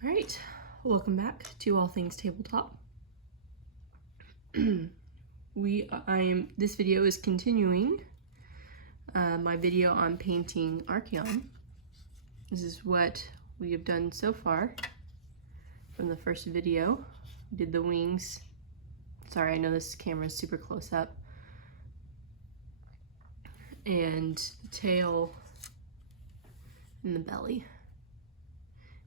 All right, welcome back to All Things Tabletop. This video is continuing my video on painting Archaon. This is what we have done so far from the first video. We did the wings. Sorry, I know this camera is super close up. And the tail and the belly.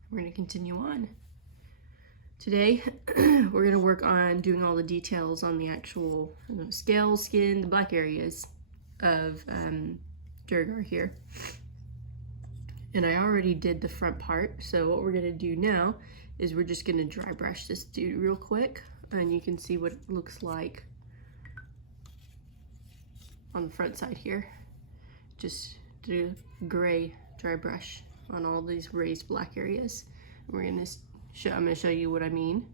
We're going to continue on. Today, we're going to work on doing all the details on the actual scales, skin, the black areas of Durgar here. And I already did the front part, so what we're going to do now is we're just going to dry brush this dude real quick, and you can see what it looks like on the front side here. Just do a gray dry brush on all these raised black areas. We're going to I'm going to show you what I mean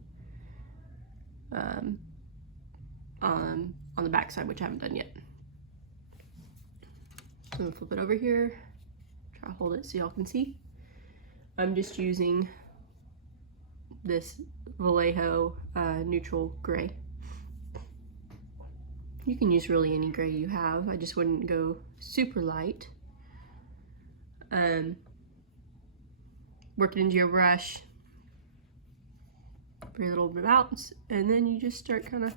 on the back side, which I haven't done yet. So I'm going to flip it over here, try to hold it so y'all can see. I'm just using this Vallejo neutral gray. You can use really any gray you have. I just wouldn't go super light. Work it into your brush. Bring a little bit out, and then you just start kind of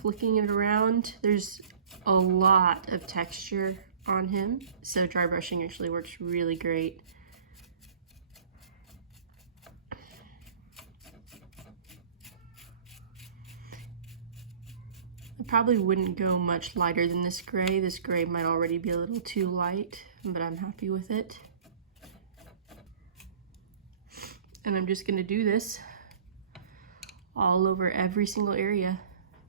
flicking it around. There's a lot of texture on him, so dry brushing actually works really great. I probably wouldn't go much lighter than this gray. This gray might already be a little too light, but I'm happy with it. And I'm just gonna do this all over every single area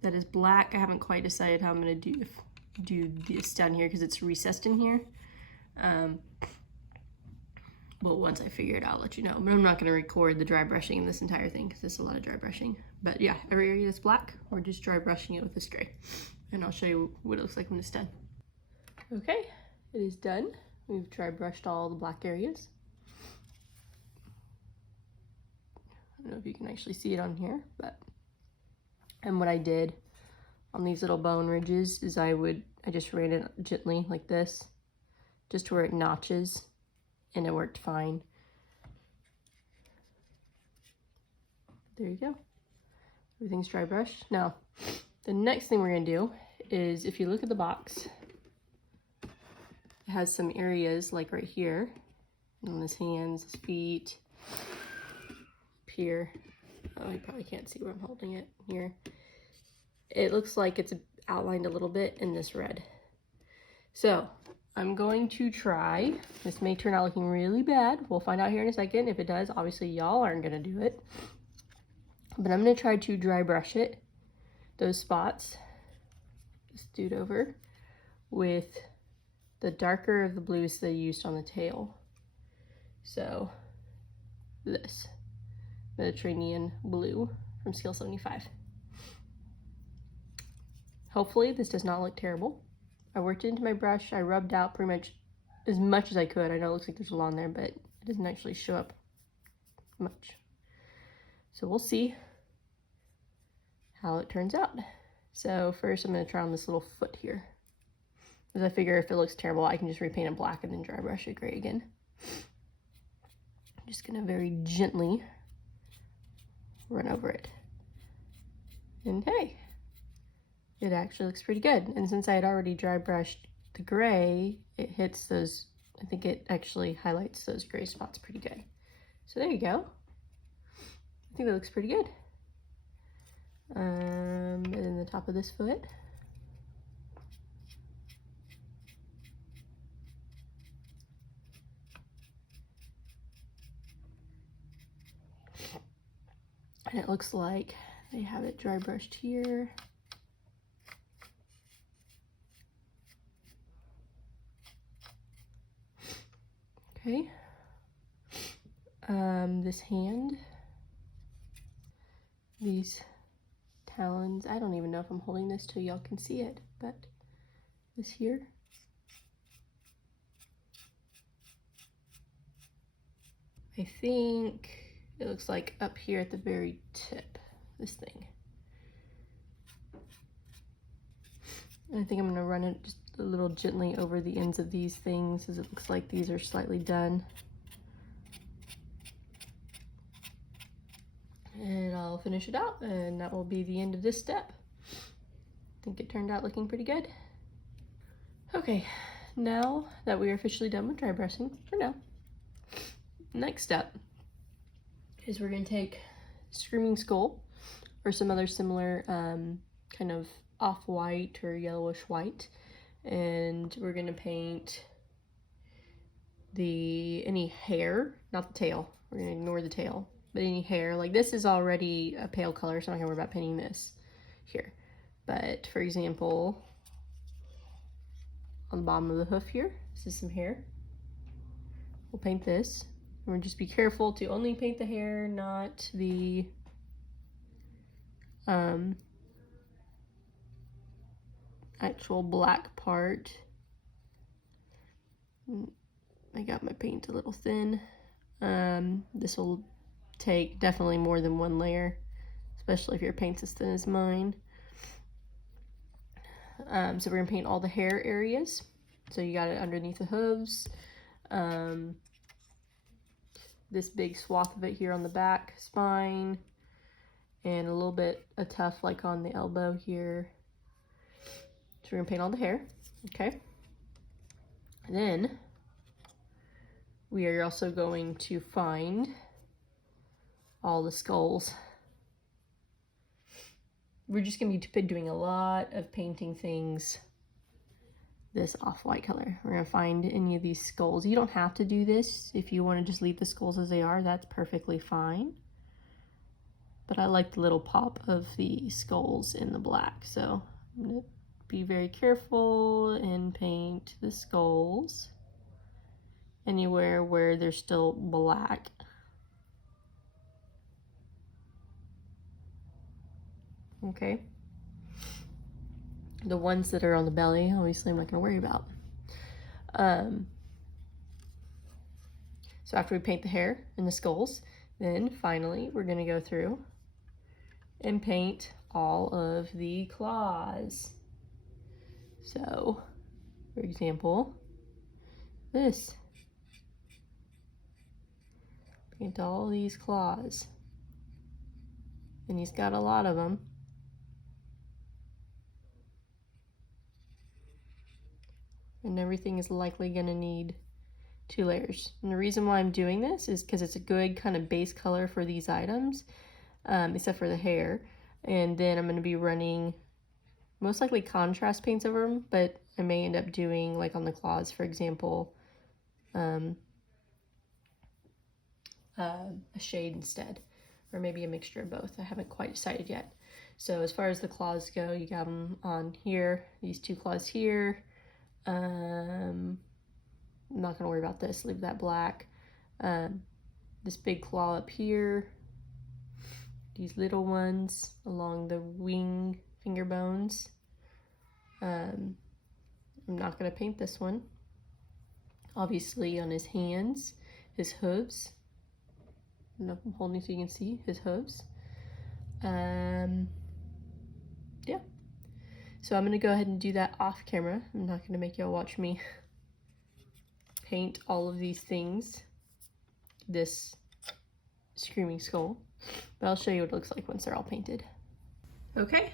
that is black. I haven't quite decided how I'm gonna do this down here because it's recessed in here. Well, once I figure it out, I'll let you know. But I'm not gonna record the dry brushing in this entire thing because there's a lot of dry brushing. But yeah, every area that's black, we're just dry brushing it with this gray. And I'll show you what it looks like when it's done. Okay, it is done. We've dry brushed all the black areas. I don't know if you can actually see it on here, and what I did on these little bone ridges is I just ran it gently like this, just to where it notches, and it worked fine. There you go. Everything's dry brushed. Now, the next thing we're gonna do is, if you look at the box, it has some areas like right here, on his hands, his feet, here. Oh, you probably can't see where I'm holding it here. It looks like it's outlined a little bit in this red. So I'm going to try, this may turn out looking really bad. We'll find out here in a second. If it does, obviously y'all aren't gonna do it. But I'm gonna try to dry brush it, those spots, this dude over, with the darker of the blues they used on the tail. So this Mediterranean blue from Scale 75. Hopefully this does not look terrible. I worked it into my brush. I rubbed out pretty much as I could. I know it looks like there's a lot on there, but it doesn't actually show up much. So we'll see how it turns out. So first I'm going to try on this little foot here, because I figure if it looks terrible, I can just repaint it black and then dry brush it gray again. I'm just going to very gently run over it. And hey, it actually looks pretty good. And since I had already dry brushed the gray, it hits those, I think it actually highlights those gray spots pretty good. So there you go. I think that looks pretty good. And then the top of this foot. And it looks like they have it dry brushed here. Okay. This hand, these talons, I don't even know if I'm holding this till y'all can see it, but this here I think it looks like up here at the very tip, this thing. And I think I'm gonna run it just a little gently over the ends of these things, as it looks like these are slightly done. And I'll finish it out, and that will be the end of this step. I think it turned out looking pretty good. Okay, now that we are officially done with dry brushing, for now, next step is we're gonna take Screaming Skull or some other similar kind of off-white or yellowish white, and we're gonna paint any hair, not the tail. We're gonna ignore the tail, but any hair. Like this is already a pale color, so I'm not gonna worry about painting this here. But for example, on the bottom of the hoof here, this is some hair. We'll paint this. And we'll just be careful to only paint the hair, not the actual black part. I got my paint a little thin. This will take definitely more than one layer, especially if your paint's as thin as mine. So we're gonna paint all the hair areas. So you got it underneath the hooves. This big swath of it here on the back spine, and a little bit of tuft like on the elbow here. So we're gonna paint all the hair, okay? And then we are also going to find all the skulls. We're just gonna be doing a lot of painting things this off-white color. We're gonna find any of these skulls. You don't have to do this. If you wanna just leave the skulls as they are, that's perfectly fine. But I like the little pop of the skulls in the black. So I'm gonna be very careful and paint the skulls anywhere where they're still black. Okay. The ones that are on the belly, obviously I'm not gonna worry about. So after we paint the hair and the skulls, then finally we're gonna go through and paint all of the claws. So, for example, this. Paint all these claws. And he's got a lot of them. And everything is likely gonna need 2 layers. And the reason why I'm doing this is because it's a good kind of base color for these items, except for the hair. And then I'm gonna be running most likely contrast paints over them, but I may end up doing, like on the claws, for example, a shade instead, or maybe a mixture of both. I haven't quite decided yet. So as far as the claws go, you got them on here, these 2 claws here. I'm not gonna worry about this, leave that black. This big claw up here, these little ones along the wing finger bones. I'm not gonna paint this one. Obviously on his hands, his hooves. I don't know if I'm holding so you can see his hooves. Yeah. So I'm gonna go ahead and do that off camera. I'm not gonna make y'all watch me paint all of these things, this Screaming Skull, but I'll show you what it looks like once they're all painted. Okay,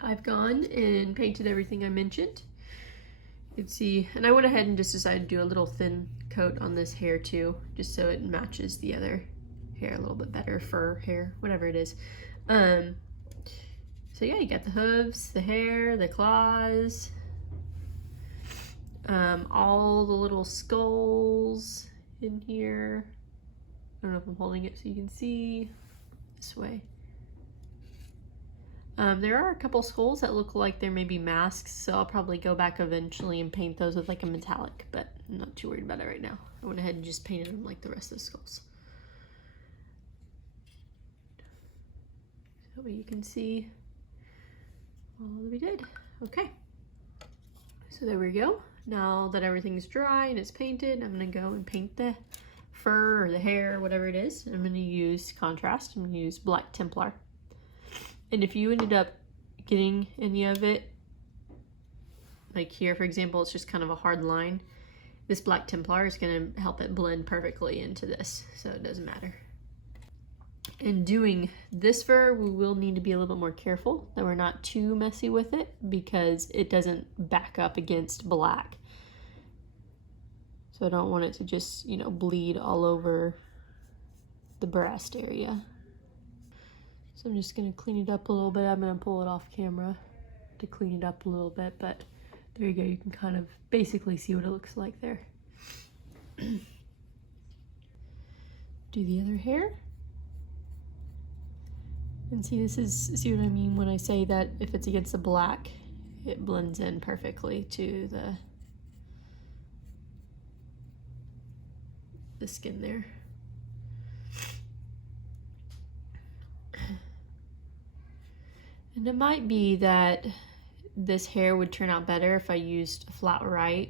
I've gone and painted everything I mentioned. You can see, and I went ahead and just decided to do a little thin coat on this hair too, just so it matches the other hair a little bit better, fur, hair, whatever it is. So yeah, you got the hooves, the hair, the claws, all the little skulls in here. I don't know if I'm holding it so you can see this way. There are a couple skulls that look like there may be masks, so I'll probably go back eventually and paint those with like a metallic, but I'm not too worried about it right now. I went ahead and just painted them like the rest of the skulls. So you can see all that we did. Okay, so there we go. Now that everything's dry and it's painted, I'm gonna go and paint the fur or the hair, whatever it is. I'm going to use contrast. I'm going to use Black Templar. And if you ended up getting any of it, like here, for example, it's just kind of a hard line, this Black Templar is going to help it blend perfectly into this, so it doesn't matter. In doing this fur, we will need to be a little bit more careful that we're not too messy with it because it doesn't back up against black. So I don't want it to just, you know, bleed all over the breast area. So I'm just going to clean it up a little bit. I'm going to pull it off camera to clean it up a little bit, but there you go. You can kind of basically see what it looks like there. Do the other hair. And see what I mean when I say that if it's against the black, it blends in perfectly to the skin there. And it might be that this hair would turn out better if I used a flat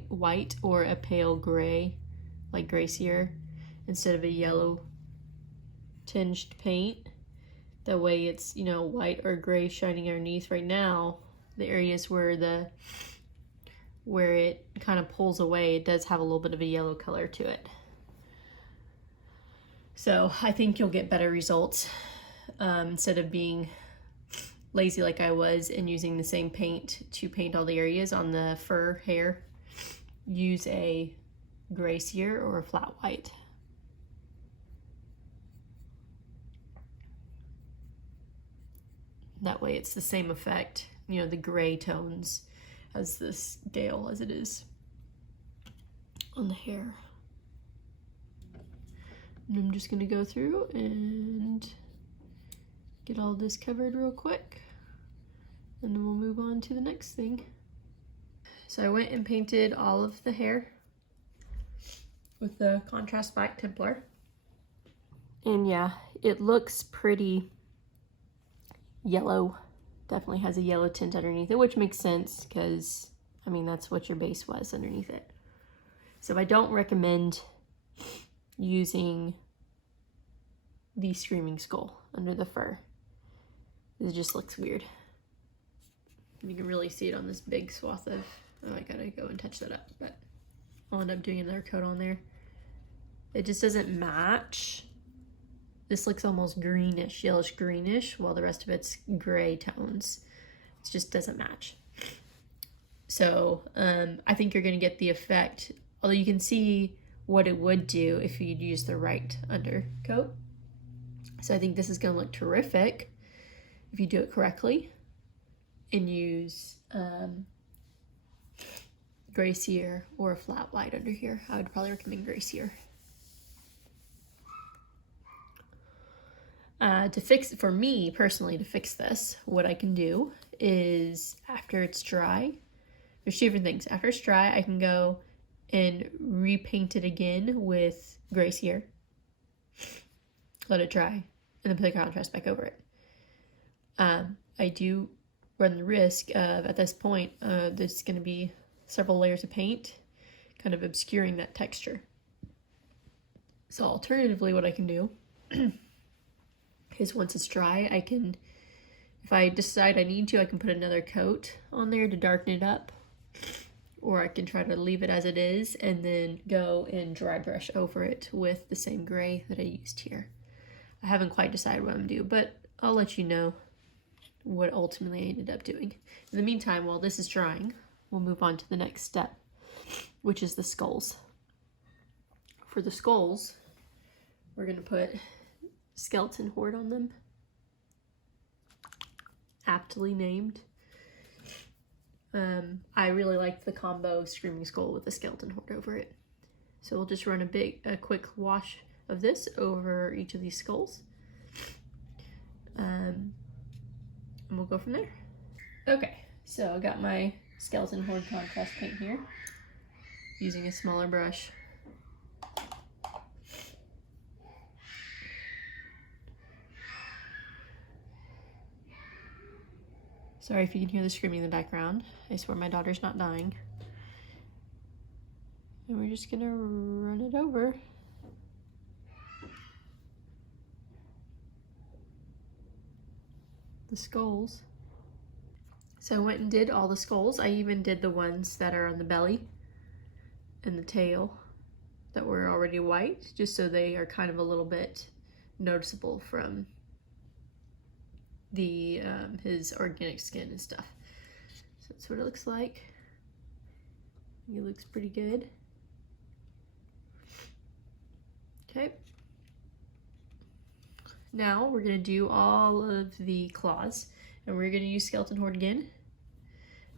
white or a pale gray, like Gracier, instead of a yellow tinged paint. That way it's, you know, white or gray shining underneath. Right now, the areas where it kind of pulls away, it does have a little bit of a yellow color to it. So I think you'll get better results instead of being lazy like I was and using the same paint to paint all the areas on the fur hair. Use a Gracier or a flat white. That way it's the same effect, you know, the gray tones as the scale as it is on the hair. And I'm just gonna go through and get all this covered real quick, and then we'll move on to the next thing. So I went and painted all of the hair with the contrast Black Templar. And yeah, it looks pretty yellow. Definitely has a yellow tint underneath it, which makes sense because, I mean, that's what your base was underneath it. So I don't recommend using the Screaming Skull under the fur. It just looks weird. You can really see it on this big swath of, oh, I gotta go and touch that up, but I'll end up doing another coat on there. It just doesn't match. This looks almost greenish, yellowish greenish, while the rest of it's gray tones. It just doesn't match. So I think you're gonna get the effect, although you can see what it would do if you'd use the right undercoat. So I think this is gonna look terrific if you do it correctly and use Gracier or a flat white under here. I would probably recommend Gracier. For me personally, to fix this, what I can do is after it's dry, there's two different things. After it's dry, I can go and repaint it again with Gracier. Let it dry, and then put the contrast back over it. I do run the risk of, at this point, there's going to be several layers of paint kind of obscuring that texture. So alternatively, what I can do is once it's dry, I can, if I decide I need to, I can put another coat on there to darken it up, or I can try to leave it as it is and then go and dry brush over it with the same gray that I used here. I haven't quite decided what I'm gonna do, but I'll let you know what ultimately I ended up doing. In the meantime, while this is drying, we'll move on to the next step, which is the skulls. For the skulls, we're gonna put skeleton horde on them, aptly named. I really liked the combo Screaming Skull with the skeleton horde over it. So we'll just run a quick wash of this over each of these skulls. And we'll go from there. Okay, so I got my skeleton horde contrast paint here, using a smaller brush. Sorry if you can hear the screaming in the background. I swear my daughter's not dying. And we're just gonna run it over. the skulls. So I went and did all the skulls. I even did the ones that are on the belly and the tail that were already white, just so they are kind of a little bit noticeable from the his organic skin and stuff. So that's what it looks like. It looks pretty good. Okay. Now we're gonna do all of the claws, and we're gonna use Skeleton Horde again.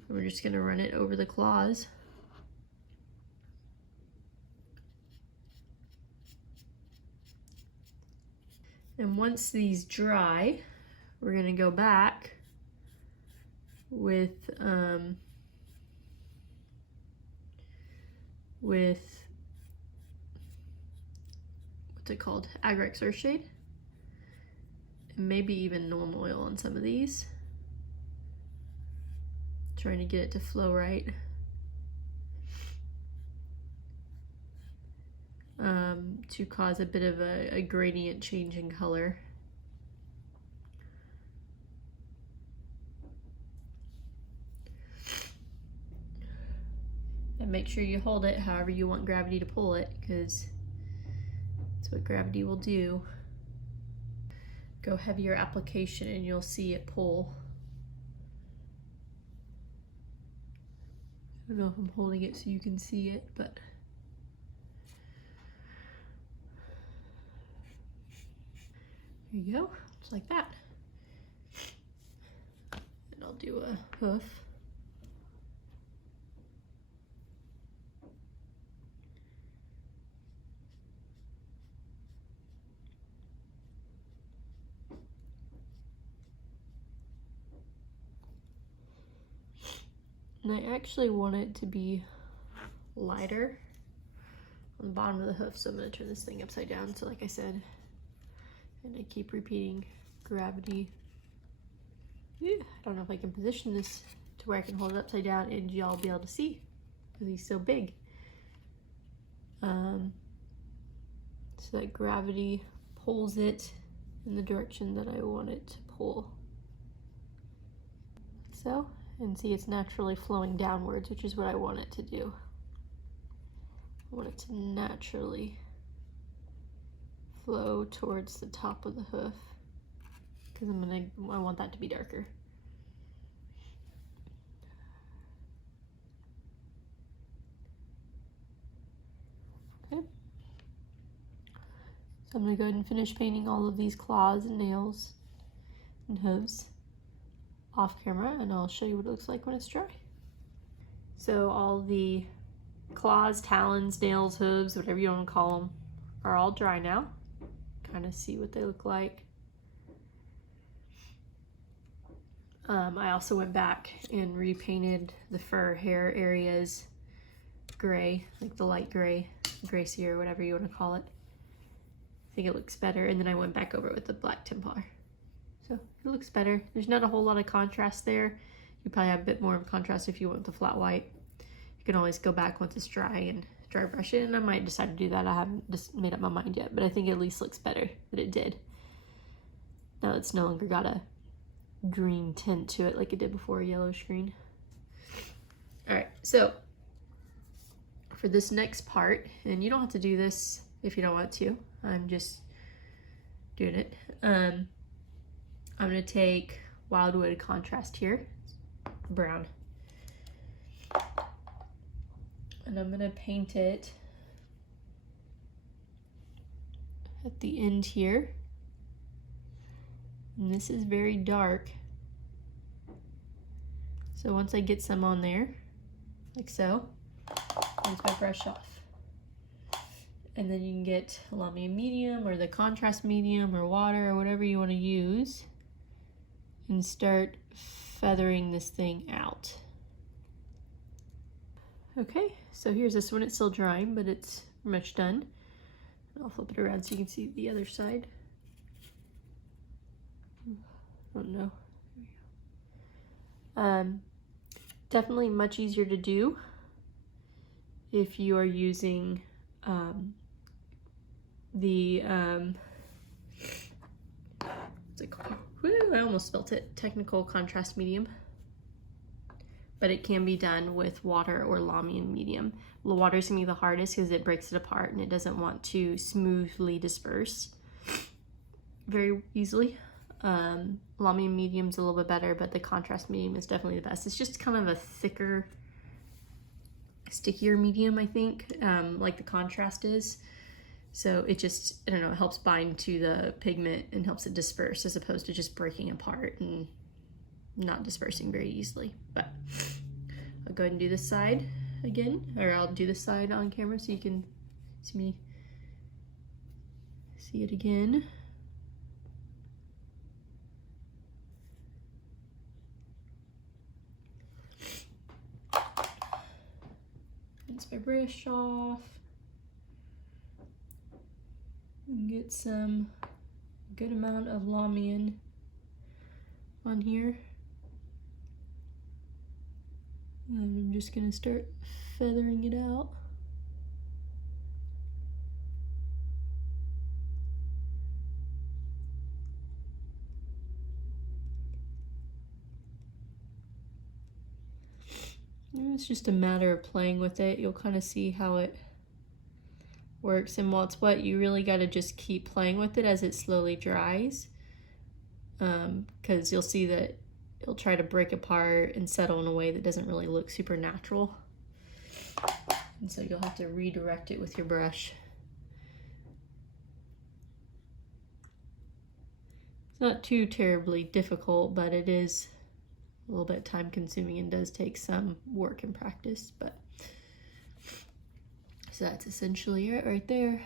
And we're just gonna run it over the claws. And once these dry, we're gonna go back with what's it called? Agrex Earthshade. And maybe even normal oil on some of these. Trying to get it to flow right. To cause a bit of a gradient change in color. And make sure you hold it however you want gravity to pull it, because that's what gravity will do. Go heavier application and you'll see it pull. I don't know if I'm holding it so you can see it, but there you go, just like that. And I'll do a hoof. And I actually want it to be lighter on the bottom of the hoof, so I'm going to turn this thing upside down. So like I said, and I keep repeating gravity. I don't know if I can position this to where I can hold it upside down and y'all be able to see, because he's so big. So that gravity pulls it in the direction that I want it to pull. So. And see, it's naturally flowing downwards, which is what I want it to do. I want it to naturally flow towards the top of the hoof, because I want that to be darker. Okay. So I'm gonna go ahead and finish painting all of these claws and nails and hooves off camera, and I'll show you what it looks like when it's dry. So all the claws, talons, nails, hooves, whatever you want to call them, are all dry now. Kind of see what they look like. I also went back and repainted the fur hair areas gray, like the light gray, Gracie or whatever you want to call it. I think it looks better, and then I went back over it with the black Templar. So it looks better. There's not a whole lot of contrast there. You probably have a bit more of contrast if you want the flat white. You can always go back once it's dry and dry brush it, and I might decide to do that. I haven't just made up my mind yet, but I think it at least looks better than it did. Now it's no longer got a green tint to it like it did before, yellowish green. All right, so for this next part, and you don't have to do this if you don't want to, I'm just doing it. I'm gonna take Wildwood contrast here, brown, and I'm gonna paint it at the end here. And this is very dark. So once I get some on there, like so, rinse my brush off. And then you can get Lamy medium or the contrast medium or water or whatever you want to use, and start feathering this thing out. Okay, so here's this one. It's still drying, but it's pretty much done. I'll flip it around so you can see the other side. I don't know. Definitely much easier to do if you are using what's it called? Woo! Oh, I almost spilled it. Technical contrast medium. But it can be done with water or Lahmian medium. The water's gonna be the hardest because it breaks it apart and it doesn't want to smoothly disperse very easily. Lahmian medium's a little bit better, but the contrast medium is definitely the best. It's just kind of a thicker, stickier medium, I think, like the contrast is. So it just, I don't know, it helps bind to the pigment and helps it disperse as opposed to just breaking apart and not dispersing very easily. But I'll go ahead and do this side again, or I'll do this side on camera so you can see me see it again. Rinse my brush off and get some good amount of Lahmian on here. And I'm just gonna start feathering it out. And it's just a matter of playing with it. You'll kind of see how it works, and while it's wet, you really got to just keep playing with it as it slowly dries, because you'll see that it'll try to break apart and settle in a way that doesn't really look super natural, and so you'll have to redirect it with your brush. It's not too terribly difficult, but it is a little bit time consuming and does take some work and practice, but so that's essentially it right there.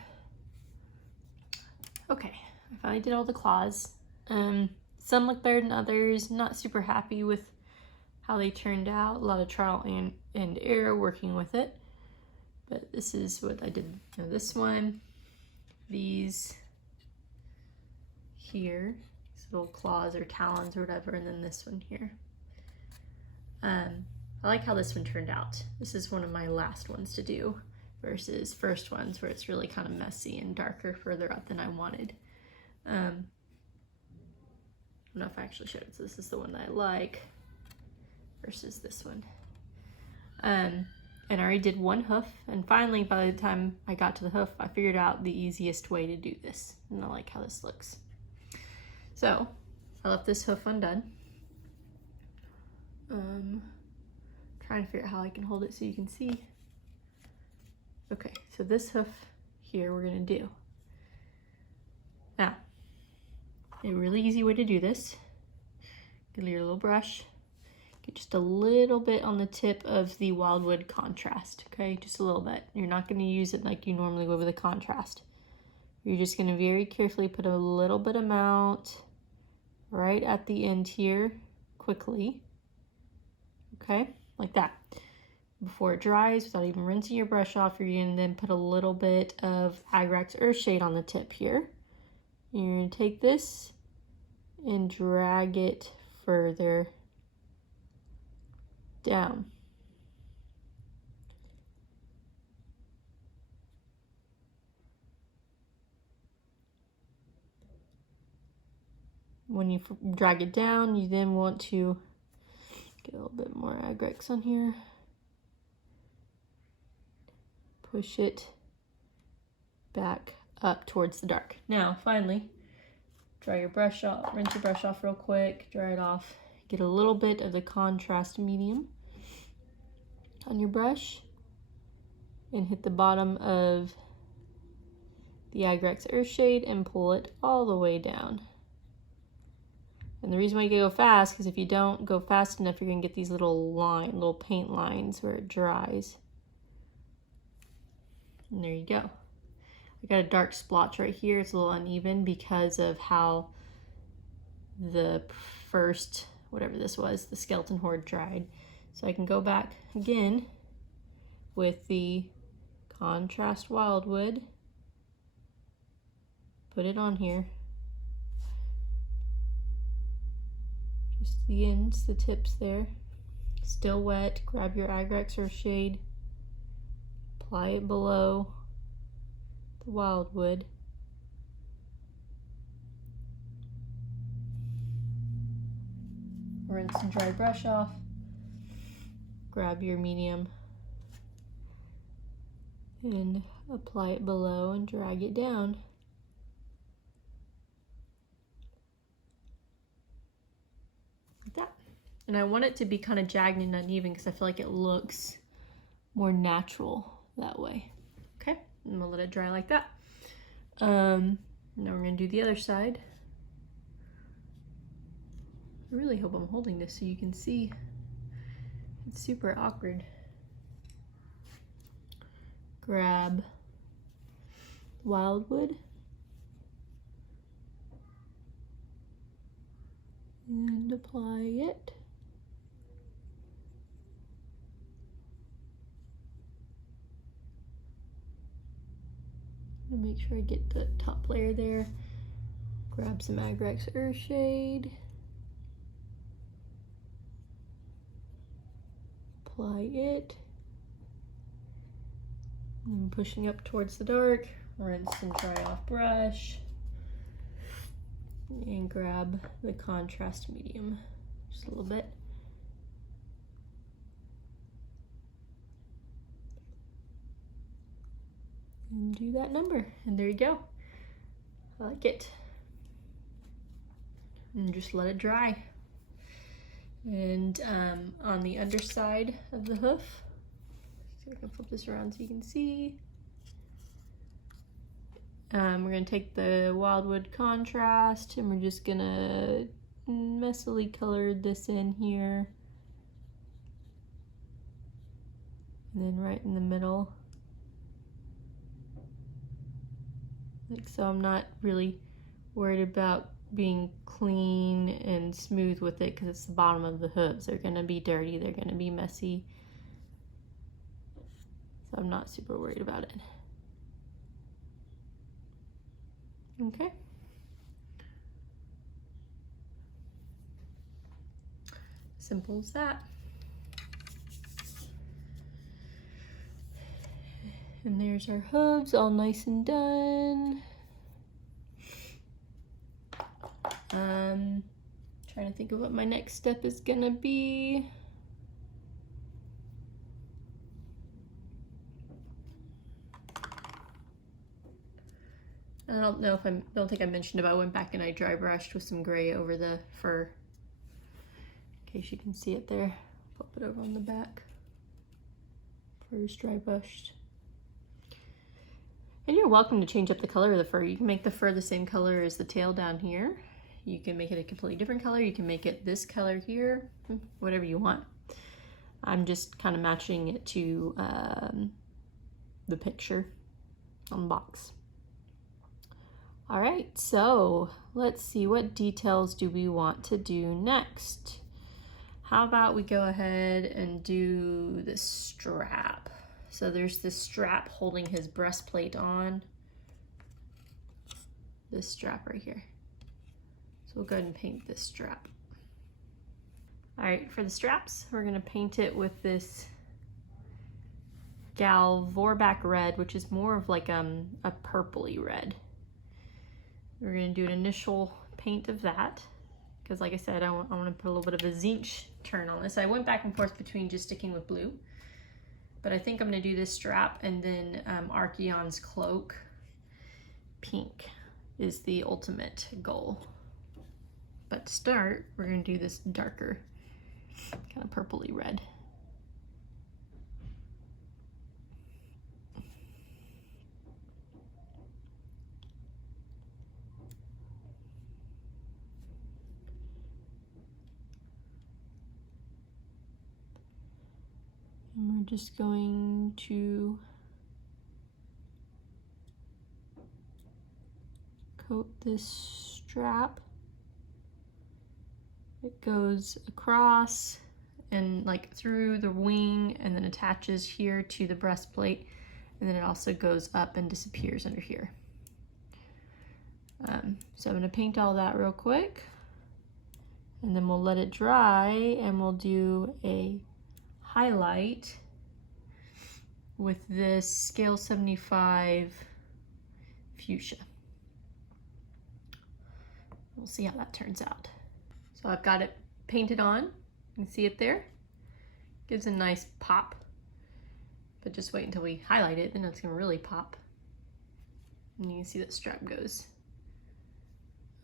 Okay, I finally did all the claws. Some look better than others. Not super happy with how they turned out. A lot of trial and error working with it. But this is what I did. You know, this one, these here, these little claws or talons or whatever, and then this one here. I like how this one turned out. This is one of my last ones to do versus first ones where it's really kind of messy and darker further up than I wanted. I don't know if I actually showed it. So this is the one that I like versus this one. And I already did one hoof, and finally by the time I got to the hoof, I figured out the easiest way to do this, and I like how this looks. So I left this hoof undone. Trying to figure out how I can hold it so you can see. Okay, so this hoof here we're gonna do. Now, a really easy way to do this, get your little brush, get just a little bit on the tip of the wildwood contrast, okay? Just a little bit. You're not gonna use it like you normally would with a contrast. You're just gonna very carefully put a little bit amount right at the end here, quickly, okay? Like that. Before it dries, without even rinsing your brush off, you're gonna then put a little bit of Agrax Earthshade on the tip here. You're gonna take this and drag it further down. When you drag it down, you then want to get a little bit more Agrax on here. Push it back up towards the dark. Now, finally, dry your brush off, rinse your brush off real quick, dry it off. Get a little bit of the contrast medium on your brush and hit the bottom of the Agrax Earthshade and pull it all the way down. And the reason why you go fast, because if you don't go fast enough, you're gonna get these little paint lines where it dries. And there you go. I got a dark splotch right here. It's a little uneven because of how the first, whatever this was, the skeleton horde dried. So I can go back again with the contrast wildwood, put it on here. Just the ends, the tips there. Still wet, grab your Agrax Earthshade, apply it below the wildwood. rinse and dry brush off, grab your medium and apply it below and drag it down. Like that. And I want it to be kind of jagged and uneven because I feel like it looks more natural that way. Okay, I'm gonna let it dry like that. Now we're gonna do the other side. I really hope I'm holding this so you can see. It's super awkward. Grab wildwood and apply it. Make sure I get the top layer there. Grab some Agrex Earthshade. Apply it. And pushing up towards the dark. Rinse and dry off brush. And grab the contrast medium. Just a little bit. And do that number, and there you go. I like it. And just let it dry. And on the underside of the hoof, see if I can flip this around so you can see. We're gonna take the wildwood contrast and we're just gonna messily color this in here. And then right in the middle. Like so, I'm not really worried about being clean and smooth with it because it's the bottom of the hooves. They're gonna be dirty, they're gonna be messy. So I'm not super worried about it. Okay. Simple as that. And there's our hooves all nice and done. Trying to think of what my next step is gonna be. I don't know if don't think I mentioned about I went back and I dry brushed with some gray over the fur. In case you can see it there. Flip it over on the back. Fur's dry brushed. And you're welcome to change up the color of the fur. You can make the fur the same color as the tail down here. You can make it a completely different color. You can make it this color here, whatever you want. I'm just kind of matching it to the picture on the box. All right, so let's see, what details do we want to do next? How about we go ahead and do the strap? So there's this strap holding his breastplate on. This strap right here. So we'll go ahead and paint this strap. All right, for the straps, we're gonna paint it with this Vorback red, which is more of like a purpley red. We're gonna do an initial paint of that, because like I said, I want to put a little bit of a Tzeentch turn on this. I went back and forth between just sticking with blue, but I think I'm gonna do this strap and then Archaon's cloak pink is the ultimate goal. But to start, we're gonna do this darker, kind of purpley red. And we're just going to coat this strap. It goes across and like through the wing and then attaches here to the breastplate, and then it also goes up and disappears under here. So I'm going to paint all that real quick and then we'll let it dry and we'll do a highlight with this scale 75 fuchsia. We'll see how that turns out. So I've got it painted on. You can see it there. Gives a nice pop. But just wait until we highlight it, then it's gonna really pop. And you can see that strap goes.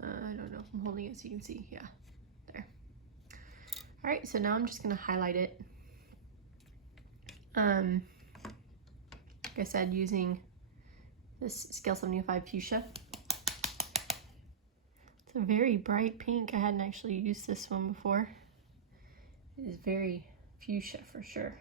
I don't know if I'm holding it so you can see. Yeah, there. All right, so now I'm just gonna highlight it. Like I said, using this Scale 75 fuchsia. It's a very bright pink. I hadn't actually used this one before. It is very fuchsia for sure.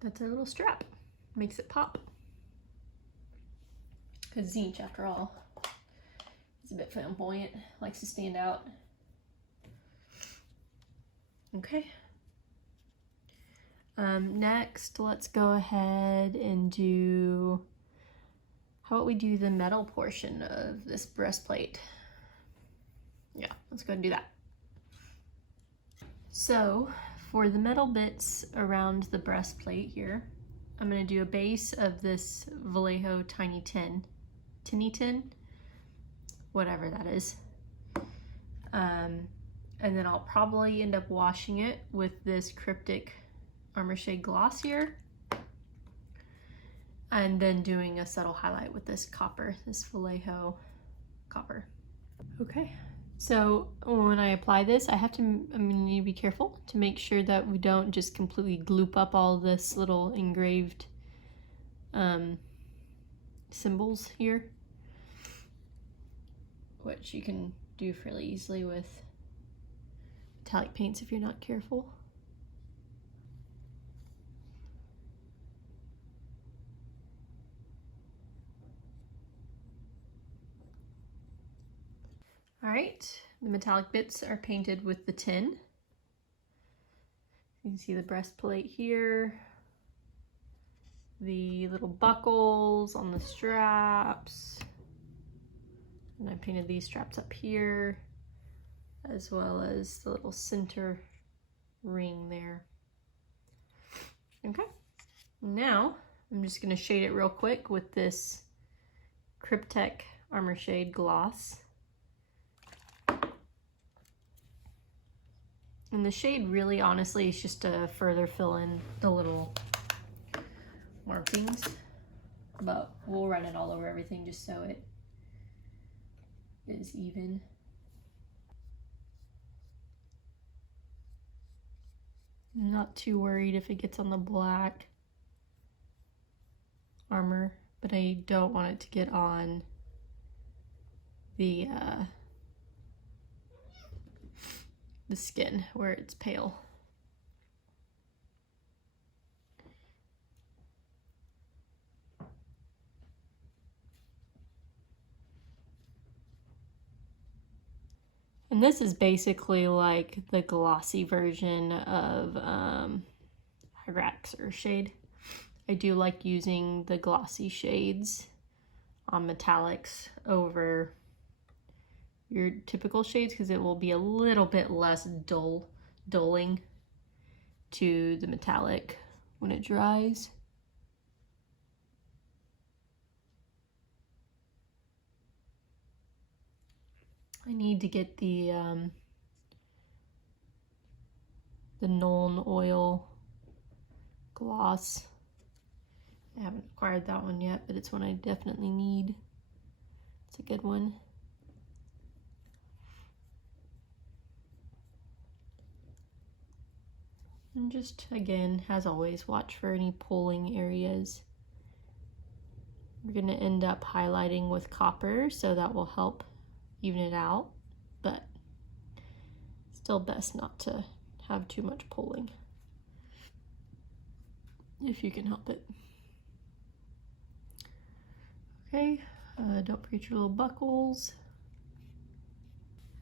That's our little strap. Makes it pop. Because Tzeentch, after all, is a bit flamboyant, likes to stand out. Okay. Next, let's go ahead and do, how about we do the metal portion of this breastplate? Yeah, let's go ahead and do that. So, for the metal bits around the breastplate here, I'm going to do a base of this Vallejo Tiny Tin, whatever that is. And then I'll probably end up washing it with this Cryptic Armor Shade Gloss here. And then doing a subtle highlight with this copper, this Vallejo copper. Okay. So when I apply this, I need to be careful to make sure that we don't just completely gloop up all this little engraved symbols here, which you can do fairly easily with metallic paints if you're not careful. All right, the metallic bits are painted with the tin. You can see the breastplate here, the little buckles on the straps, and I painted these straps up here, as well as the little center ring there. Okay, now I'm just gonna shade it real quick with this Cryptic Armor Shade Gloss. And the shade really, honestly, is just to further fill in the little markings, but we'll run it all over everything just so it is even. I'm not too worried if it gets on the black armor, but I don't want it to get on the skin where it's pale. And this is basically like the glossy version of Hyrax or shade. I do like using the glossy shades on metallics over your typical shades because it will be a little bit less dulling to the metallic when it dries. I need to get the Nuln Oil gloss. I haven't acquired that one yet, but it's one I definitely need. It's a good one. And just, again, as always, watch for any pulling areas. We're going to end up highlighting with copper, so that will help even it out, but still best not to have too much pulling if you can help it. Okay, don't forget your little buckles.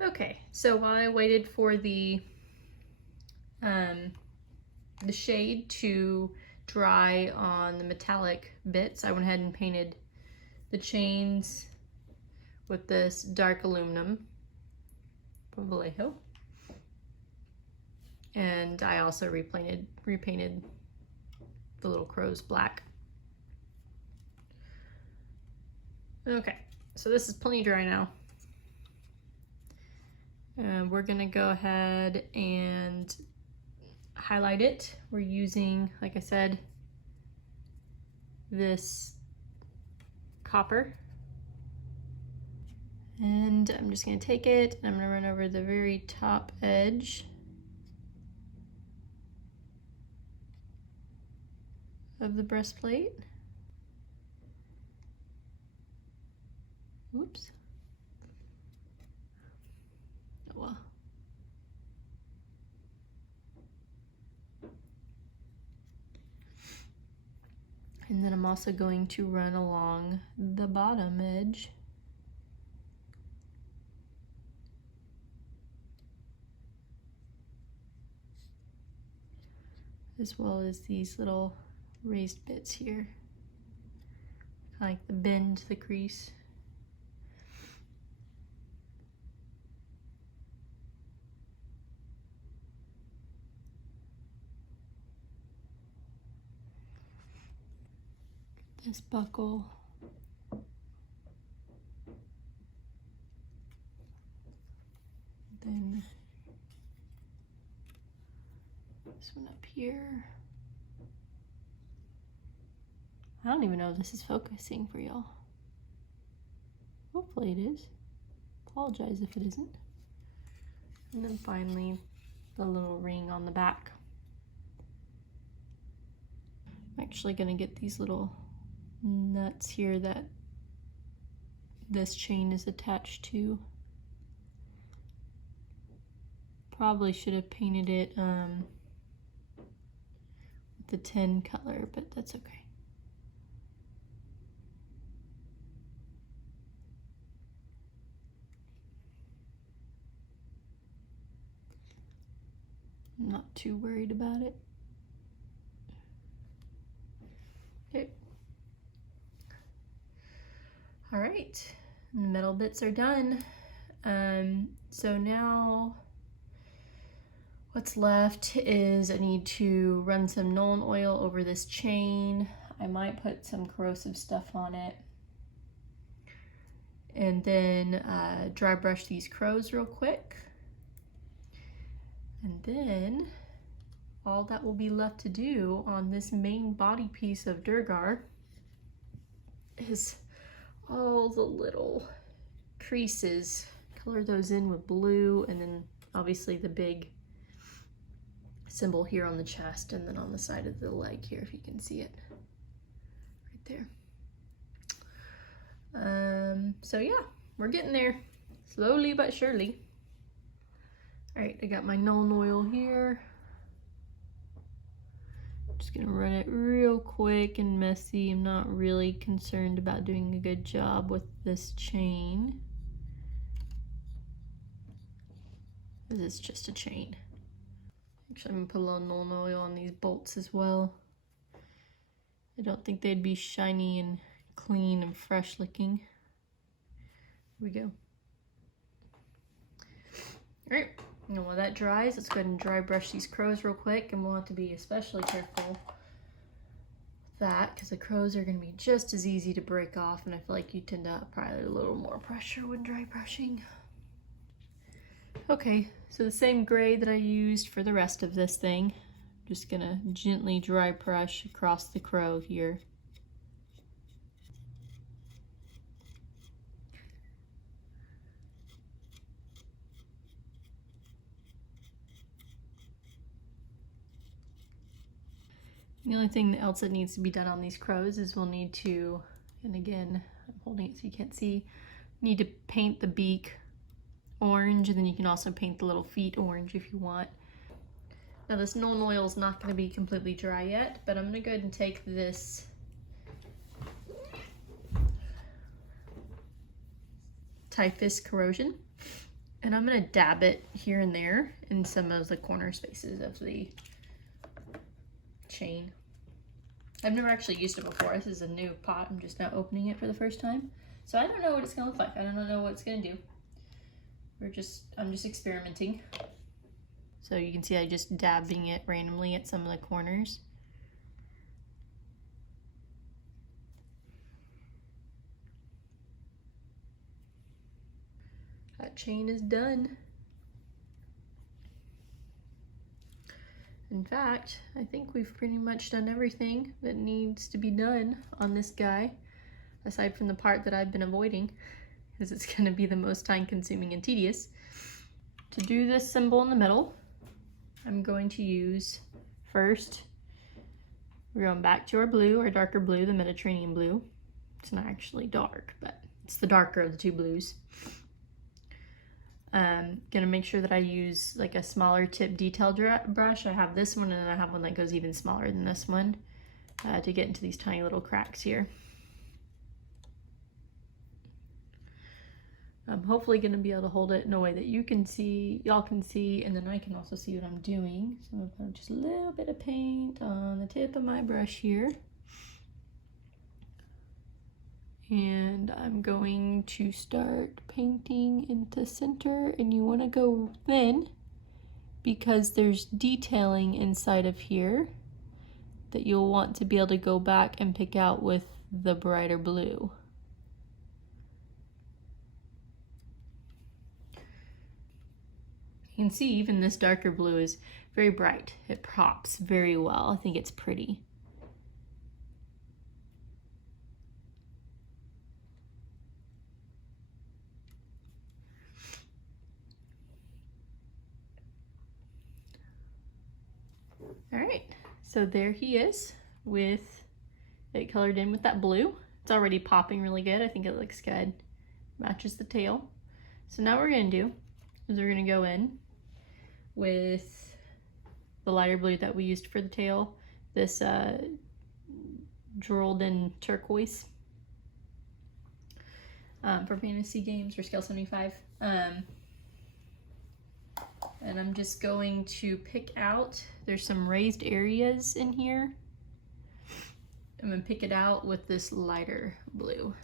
Okay, so while I waited for the shade to dry on the metallic bits, I went ahead and painted the chains with this dark aluminum from Vallejo. And I also repainted the little crow's black. Okay, so this is plenty dry now. We're gonna go ahead and highlight it. We're using, like I said, this copper. And I'm just gonna take it and I'm gonna run over the very top edge of the breastplate. Whoops. Oh well. And then I'm also going to run along the bottom edge. As well as these little raised bits here. Kind of like the bend to the crease. This buckle. Then this one up here. I don't even know if this is focusing for y'all. Hopefully it is. Apologize if it isn't. And then finally, the little ring on the back. I'm actually gonna get these little nuts here that this chain is attached to. Probably should have painted it with the tin color, but that's okay. I'm not too worried about it. Okay. All right, the metal bits are done. So now what's left is I need to run some Nuln oil over this chain. I might put some corrosive stuff on it. And then dry brush these crows real quick. And then all that will be left to do on this main body piece of Durgar is all the little creases. Color those in with blue, and then obviously the big symbol here on the chest and then on the side of the leg here, if you can see it right there. So yeah, we're getting there slowly but surely. All right, I got my Nuln oil here. Just gonna run it real quick and messy. I'm not really concerned about doing a good job with this chain. This is just a chain. Actually, I'm gonna put a little Nuln oil on these bolts as well. I don't think they'd be shiny and clean and fresh looking. Here we go. All right, and while that dries, let's go ahead and dry brush these crows real quick, and we'll have to be especially careful with that because the crows are gonna be just as easy to break off, and I feel like you tend to apply a little more pressure when dry brushing. Okay, so the same gray that I used for the rest of this thing, I'm just gonna gently dry brush across the crow here. The only thing else that needs to be done on these crows is we'll need to, and again, I'm holding it so you can't see, need to paint the beak orange, and then you can also paint the little feet orange if you want. Now this Nuln oil is not going to be completely dry yet, but I'm going to go ahead and take this Typhus corrosion, and I'm going to dab it here and there in some of the corner spaces of the chain. I've never actually used it before. This is a new pot. I'm just now opening it for the first time. So I don't know what it's going to look like. I don't know what it's going to do. I'm just experimenting. So you can see I just dabbing it randomly at some of the corners. that chain is done. In fact, I think we've pretty much done everything that needs to be done on this guy, aside from the part that I've been avoiding, because it's going to be the most time consuming and tedious. To do this symbol in the middle, I'm going to use, first, we're going back to our blue, our darker blue, the Mediterranean blue. It's not actually dark, but it's the darker of the two blues. Gonna make sure that I use like a smaller tip detail brush. I have this one and I have one that goes even smaller than this one to get into these tiny little cracks here. I'm hopefully gonna be able to hold it in a way that you can see, y'all can see, and then I can also see what I'm doing. So I'm gonna put just a little bit of paint on the tip of my brush here. And I'm going to start painting into center, and you want to go thin because there's detailing inside of here that you'll want to be able to go back and pick out with the brighter blue. You can see even this darker blue is very bright. It pops very well. I think it's pretty. All right, so there he is with it colored in with that blue. It's already popping really good. I think it looks good. Matches the tail. So now what we're gonna do is we're gonna go in with the lighter blue that we used for the tail, this drilled in turquoise for fantasy games for scale 75. And I'm just going to pick out, there's some raised areas in here. I'm gonna pick it out with this lighter blue.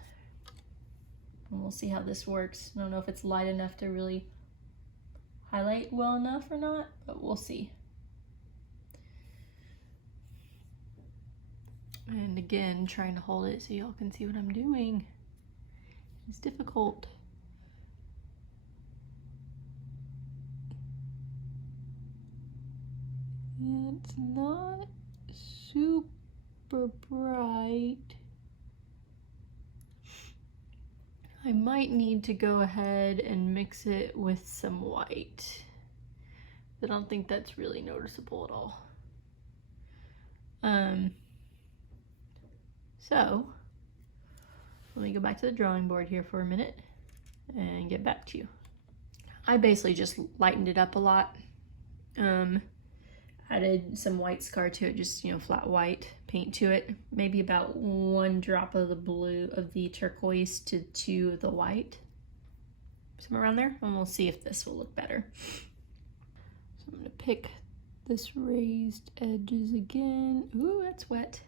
And we'll see how this works. I don't know if it's light enough to really highlight well enough or not, but we'll see. And again, trying to hold it so y'all can see what I'm doing. It's difficult. It's not super bright. I might need to go ahead and mix it with some white. I don't think that's really noticeable at all. So let me go back to the drawing board here for a minute and get back to you. I basically just lightened it up a lot. Added some white scar to it, just, you know, flat white paint to it. Maybe about 1 drop of the blue, of the turquoise to 2 of the white. Somewhere around there, and we'll see if this will look better. So I'm gonna pick this raised edges again. Ooh, that's wet.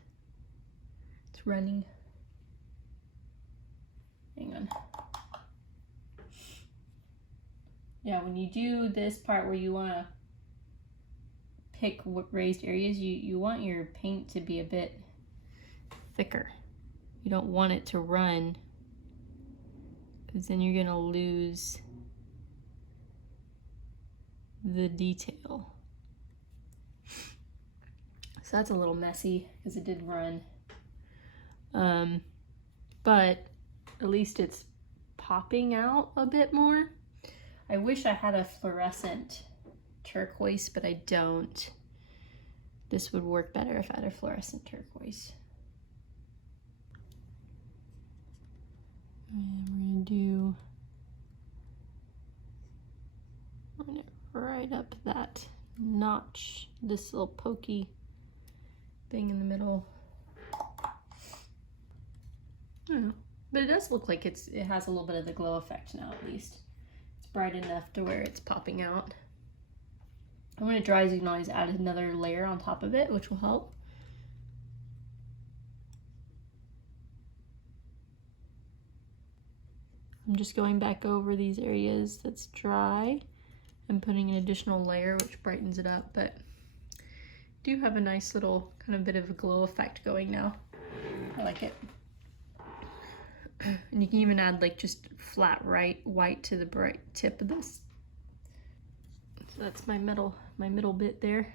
It's running. Hang on. Yeah, when you do this part where you wanna pick raised areas, you want your paint to be a bit thicker. You don't want it to run, because then you're gonna lose the detail. So that's a little messy because it did run. But at least it's popping out a bit more. I wish I had a fluorescent turquoise, but I don't. This would work better if I had a fluorescent turquoise. And I'm gonna right up that notch, this little pokey thing in the middle. I don't know, but it does look like it has a little bit of the glow effect now, at least. It's bright enough to where it's popping out. And when it dries, you can always add another layer on top of it, which will help. I'm just going back over these areas that's dry and putting an additional layer, which brightens it up, but do have a nice little kind of bit of a glow effect going now. I like it. And you can even add like just flat white to the bright tip of this. So that's my middle bit there.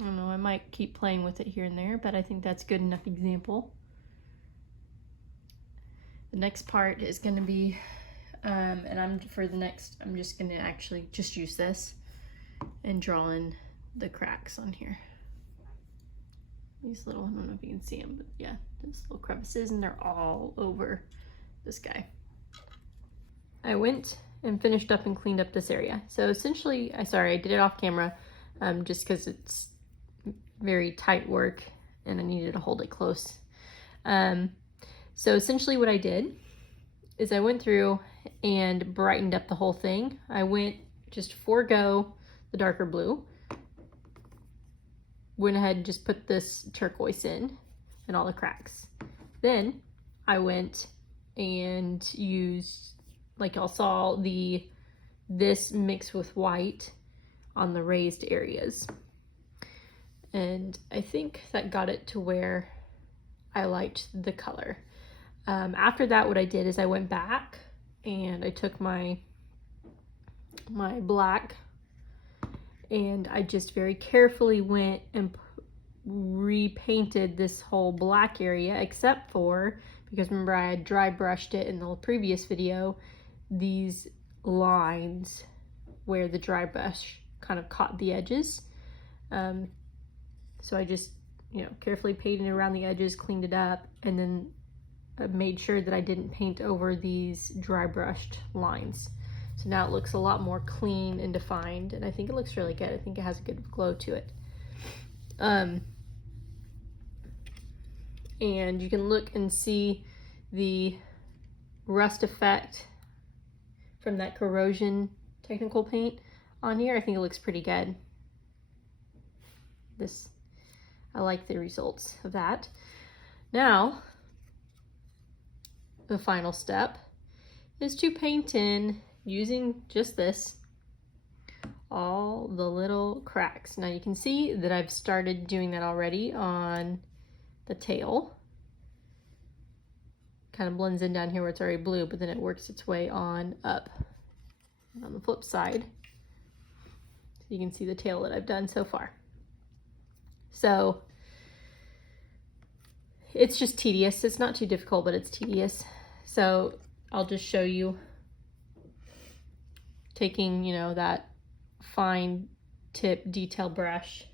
I don't know, I might keep playing with it here and there, but I think that's good enough example. The next part is going to be, and I'm just going to actually just use this and draw in the cracks on here. These little, I don't know if you can see them, but yeah, these little crevices, and they're all over this guy. I went and finished up and cleaned up this area. So essentially, I did it off camera, just because it's very tight work and I needed to hold it close. So essentially what I did is I went through and brightened up the whole thing. I went just forego the darker blue, went ahead and just put this turquoise in and all the cracks. Then I went and used, like y'all saw, this mixed with white on the raised areas. And I think that got it to where I liked the color. After that, what I did is I went back and I took my black and I just very carefully went and repainted this whole black area, except for, because remember I had dry brushed it in the previous video, these lines where the dry brush kind of caught the edges. So I just, carefully painted around the edges, cleaned it up, and then made sure that I didn't paint over these dry brushed lines. So now it looks a lot more clean and defined, and I think it looks really good. I think it has a good glow to it. And you can look and see the rust effect from that corrosion technical paint on here. I think it looks pretty good. I like the results of that. Now, the final step is to paint in, using just this, all the little cracks. Now you can see that I've started doing that already on the tail. Kind of blends in down here where it's already blue, but then it works its way on up. And on the flip side, so you can see the tail that I've done so far. So it's just tedious. It's not too difficult, but it's tedious. So I'll just show you taking, that fine tip detail brush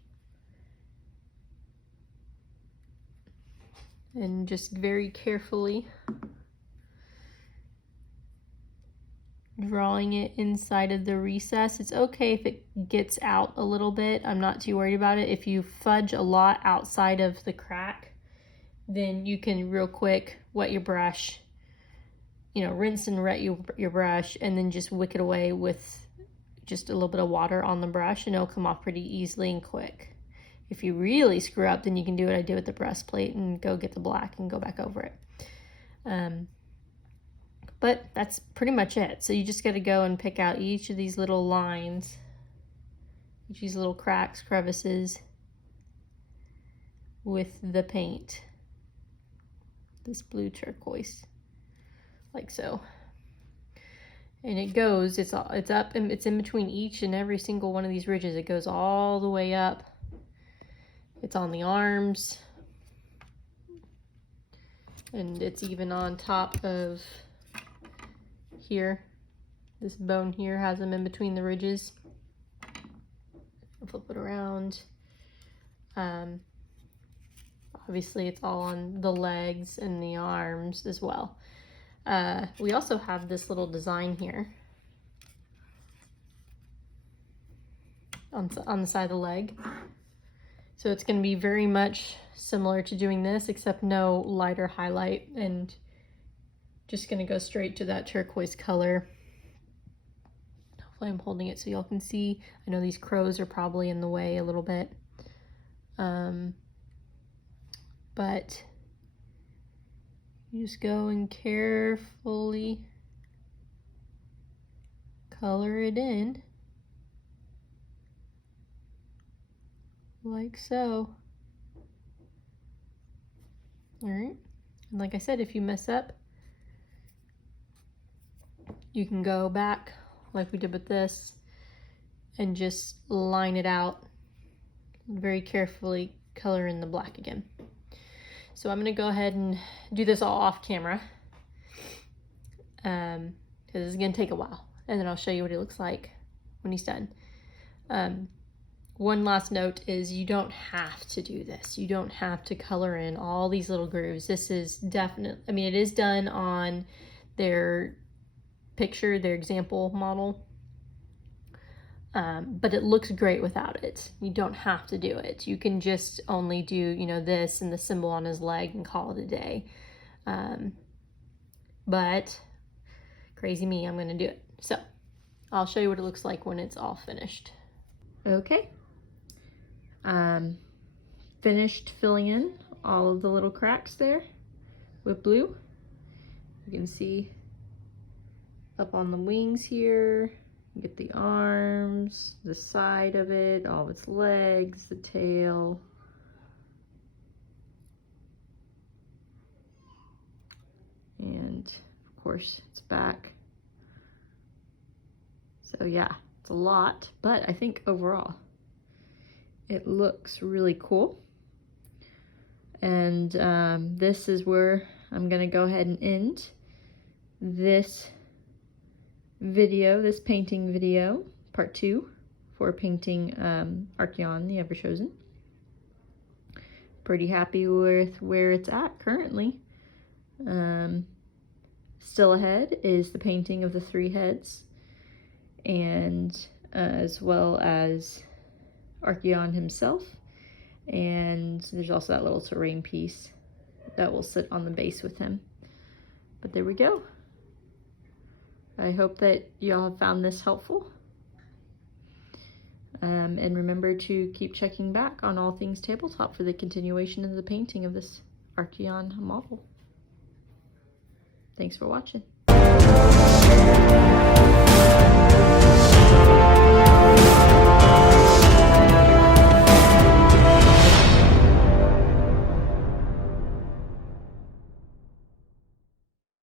and just very carefully drawing it inside of the recess. It's okay if it gets out a little bit. I'm not too worried about it. If you fudge a lot outside of the crack, then you can real quick wet your brush, rinse and wet your brush, and then just wick it away with just a little bit of water on the brush, and it'll come off pretty easily and quick. If you really screw up, then you can do what I did with the breastplate and go get the black and go back over it. But that's pretty much it. So you just got to go and pick out each of these little lines, each of these little cracks, crevices with the paint, this blue turquoise, like so. And it goes, it's up, and it's in between each and every single one of these ridges. It goes all the way up. It's on the arms, and it's even on top of here. This bone here has them in between the ridges. I'll flip it around. Obviously it's all on the legs and the arms as well. We also have this little design here on the side of the leg. So it's going to be very much similar to doing this, except no lighter highlight, and just going to go straight to that turquoise color. Hopefully I'm holding it so y'all can see. I know these crows are probably in the way a little bit. But you just go and carefully color it in, like so. All right, and like I said, if you mess up, you can go back like we did with this and just line it out very carefully, color in the black again. So I'm going to go ahead and do this all off camera, because it's going to take a while, and then I'll show you what it looks like when he's done. One last note is you don't have to do this. You don't have to color in all these little grooves. This is definitely, I mean, it is done on their picture, their example model, but it looks great without it. You don't have to do it. You can just only do, you know, this and the symbol on his leg and call it a day. But crazy me, I'm gonna do it. So I'll show you what it looks like when it's all finished. Okay. Finished filling in all of the little cracks there with blue. You can see up on the wings here, you get the arms, the side of it, all of its legs, the tail. And of course its back. So yeah, it's a lot, but I think overall it looks really cool. And this is where I'm gonna go ahead and end this video, this painting video, part 2 for painting Archaon, the Everchosen. Pretty happy with where it's at currently. Still ahead is the painting of the 3 heads, and as well as Archaon himself, and there's also that little terrain piece that will sit on the base with him. But there we go. I hope that y'all have found this helpful. And remember to keep checking back on All Things Tabletop for the continuation of the painting of this Archaon model. Thanks for watching.